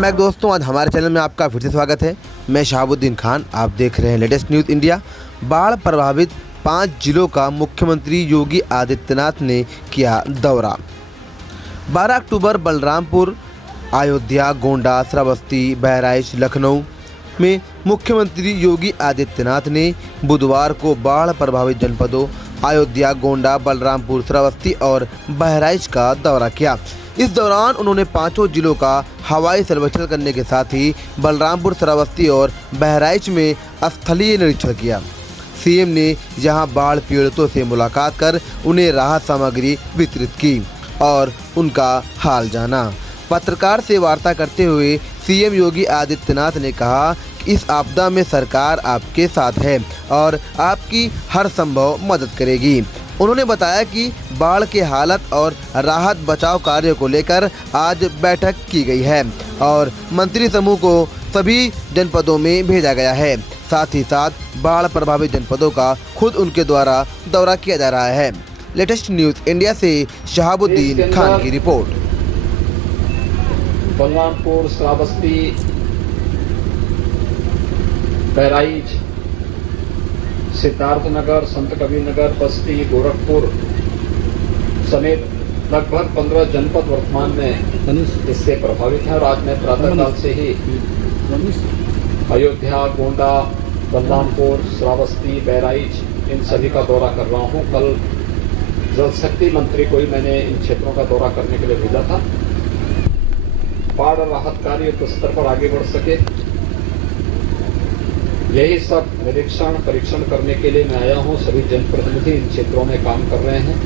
Back दोस्तों, आज हमारे चैनल में आपका फिर से स्वागत है। मैं शहाबुद्दीन खान, आप देख रहे हैं लेटेस्ट न्यूज़ इंडिया। बाढ़ प्रभावित 5 जिलों का मुख्यमंत्री योगी आदित्यनाथ ने किया दौरा। 12 अक्टूबर बलरामपुर, अयोध्या, गोंडा, श्रावस्ती, बहराइच, लखनऊ में मुख्यमंत्री योगी आदित्यनाथ ने बुधवार को बाढ़ प्रभावित जनपदों अयोध्या, गोंडा, बलरामपुर, श्रावस्ती और बहराइच का दौरा किया। इस दौरान उन्होंने 5 जिलों का हवाई सर्वेक्षण करने के साथ ही बलरामपुर, श्रावस्ती और बहराइच में स्थलीय निरीक्षण किया। सीएम ने यहां बाढ़ पीड़ितों से मुलाकात कर उन्हें राहत सामग्री वितरित की और उनका हाल जाना। पत्रकार से वार्ता करते हुए सीएम योगी आदित्यनाथ ने कहा कि इस आपदा में सरकार आपके साथ है और आपकी हर संभव मदद करेगी। उन्होंने बताया कि बाढ़ के हालत और राहत बचाव कार्य को लेकर आज बैठक की गई है और मंत्री समूह को सभी जनपदों में भेजा गया है। साथ ही साथ बाढ़ प्रभावित जनपदों का खुद उनके द्वारा दौरा किया जा रहा है। लेटेस्ट न्यूज़ इंडिया से शहाबुद्दीन खान की रिपोर्ट। बलरामपुर, श्रावस्ती, बहराइच, सिद्धार्थनगर, संत कबीर नगर, बस्ती, गोरखपुर समेत लगभग 15 जनपद वर्तमान में इससे प्रभावित हैं और आज मैं प्रातःकाल से ही अयोध्या, गोंडा, बलरामपुर, श्रावस्ती, बहराइच इन सभी का दौरा कर रहा हूं। कल जल शक्ति मंत्री को ही मैंने इन क्षेत्रों का दौरा करने के लिए भेजा था। बाढ़ राहत कार्य युद्ध स्तर पर आगे बढ़ सके, यही सब निरीक्षण परीक्षण करने के लिए मैं आया हूं। सभी जनप्रतिनिधि इन क्षेत्रों में काम कर रहे हैं।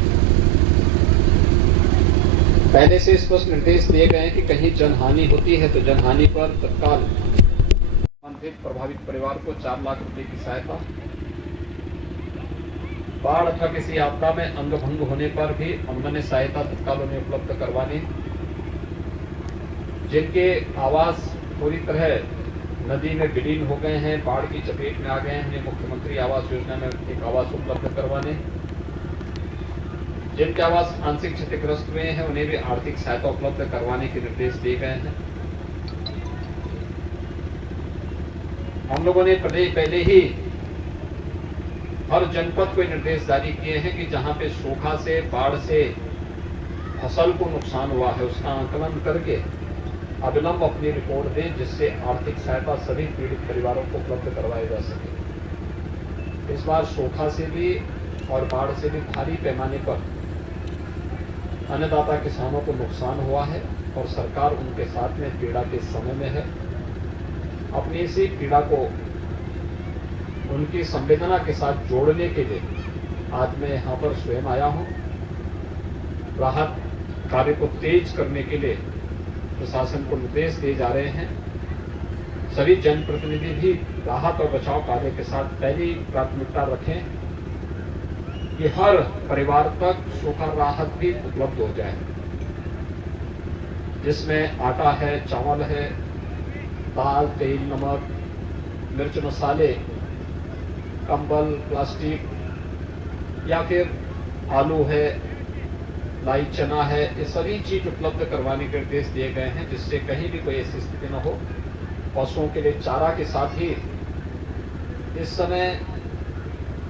पहले से स्पष्ट निर्देश दिए गए हैं कि कहीं जनहानि होती है तो जनहानि पर तत्काल संबंधित प्रभावित परिवार को 4 लाख रुपए की सहायता, बाढ़ अथवा किसी आपदा में अंग भंग होने पर भी अमन सहायता तत्काल उन्हें उपलब्ध करवाने, जिनके आवास पूरी तरह नदी में विलीन हो गए हैं, बाढ़ की चपेट में आ गए हैं, मुख्यमंत्री आवास योजना में एक आवास उपलब्ध करवाने, जिनके आवास आंशिक क्षतिग्रस्त हुए हैं उन्हें भी आर्थिक सहायता उपलब्ध करवाने के निर्देश दिए गए हैं। हम लोगों ने पहले ही हर जनपद को निर्देश जारी किए हैं कि जहां पे सूखा से, बाढ़ से फसल को नुकसान हुआ है उसका आकलन करके अविलंब अपनी रिपोर्ट दें, जिससे आर्थिक सहायता सभी पीड़ित परिवारों को उपलब्ध करवाई जा सके। इस बार सूखा से भी और बाढ़ से भी भारी पैमाने पर अन्नदाता किसानों को नुकसान हुआ है और सरकार उनके साथ में पीड़ा के समय में है। अपनी इसी पीड़ा को उनकी संवेदना के साथ जोड़ने के लिए आज मैं यहाँ पर स्वयं आया हूँ। राहत कार्य को तेज करने के लिए प्रशासन को निर्देश दिए जा रहे हैं। सभी जनप्रतिनिधि भी राहत और बचाव कार्य के साथ पहली प्राथमिकता रखें कि हर परिवार तक सूखा राहत भी उपलब्ध हो जाए, जिसमें आटा है, चावल है, दाल, तेल, नमक, मिर्च, मसाले, कंबल, प्लास्टिक या फिर आलू है, लाई, चना है, ये सभी चीज उपलब्ध करवाने के निर्देश दिए गए हैं, जिससे कहीं भी कोई ऐसी स्थिति न हो। पशुओं के लिए चारा के साथ ही इस समय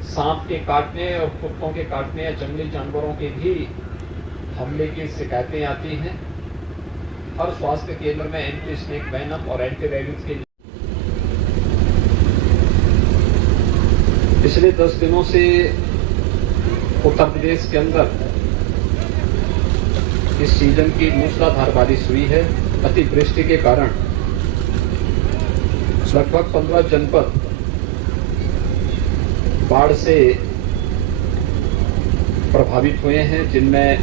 सांप के काटने और कुत्तों के काटने या जंगली जानवरों के भी हमले की शिकायतें आती हैं। हर स्वास्थ्य केंद्र में एंटी स्नेक वेनम और एंटी रेबीज के पिछले 10 दिनों से उत्तर प्रदेश के अंदर इस सीजन की मूसलाधार बारिश हुई है। अतिवृष्टि के कारण लगभग 15 जनपद बाढ़ से प्रभावित हुए हैं, जिनमें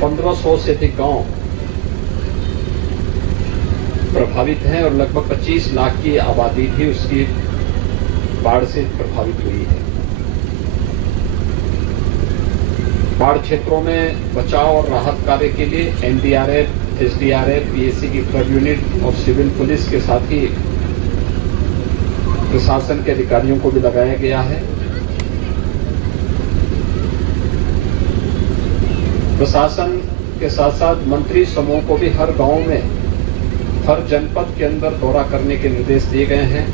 1500 से अधिक गांव प्रभावित हैं और लगभग 25 लाख की आबादी भी उसकी बाढ़ से प्रभावित हुई है। बाढ़ क्षेत्रों में बचाव और राहत कार्य के लिए एनडीआरएफ, एसडीआरएफ, पीएसी की फ्लड यूनिट और सिविल पुलिस के साथ ही प्रशासन के अधिकारियों को भी लगाया गया है। प्रशासन के साथ साथ मंत्री समूह को भी हर गांव में, हर जनपद के अंदर दौरा करने के निर्देश दिए गए हैं।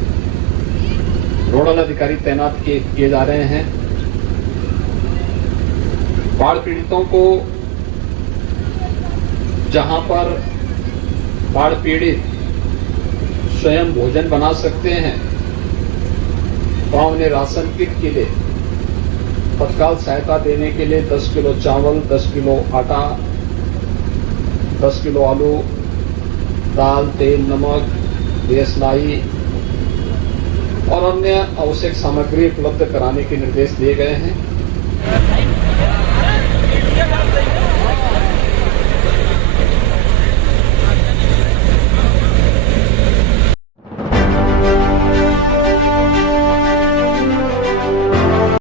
नोडल अधिकारी तैनात किए जा रहे हैं। बाढ़ पीड़ितों को जहां पर बाढ़ पीड़ित स्वयं भोजन बना सकते हैं, वहां उन्हें राशन किट के लिए तत्काल सहायता देने के लिए 10 किलो चावल, 10 किलो आटा, 10 किलो आलू, दाल, तेल, नमक, देशलाई और अन्य आवश्यक सामग्री उपलब्ध कराने के निर्देश दिए गए हैं।